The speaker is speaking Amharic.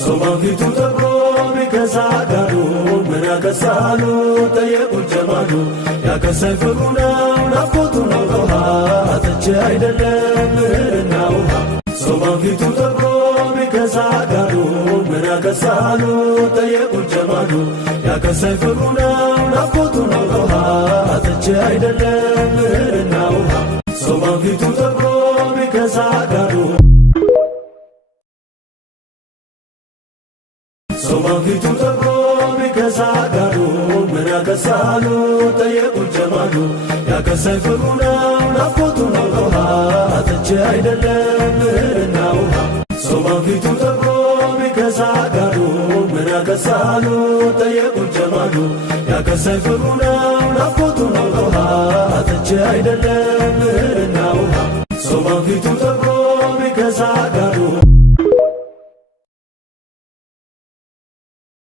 ሶማን ፊቱ ተብሮ ቢከሳጋሉ ምን ያከሳሉ ጠየቁት ጀማሉ ያከሳይ ፍቅሩ ነው ናፍቆቱ ነው ውሃ አጥቼ አይደለም እህልና ውሃ ሶማን ፊቱ ተብሮ ቢከሳጋሉ ምን ያከሳሉ ጠየቁት ጀማሉ ያከሳይ ፍቅሩ ነው ናፍቆቱ ነው ውሃ አጥቼ አይደለም እህልና ውሃ ሶማን ፊቱ ተብሮ ቢከሳጋሉ ሶማን ፊቱ ተብሮ ቢከሳጋሉ ምን ያከሳሉ ጠየቁት ጀማሉ ያከሳይ ፍቅሩ ነው ናፍቆቱ ነው ውሃ አጥቼ አይደለም እህልና ውሃ ሶማን ፊቱ ተብሮ ቢከሳጋሉ ምን ያከሳሉ ጠየቁት ጀማሉ ያከሳይ ፍቅሩ ነው ናፍቆቱ ነው ውሃ አጥቼ አይደለም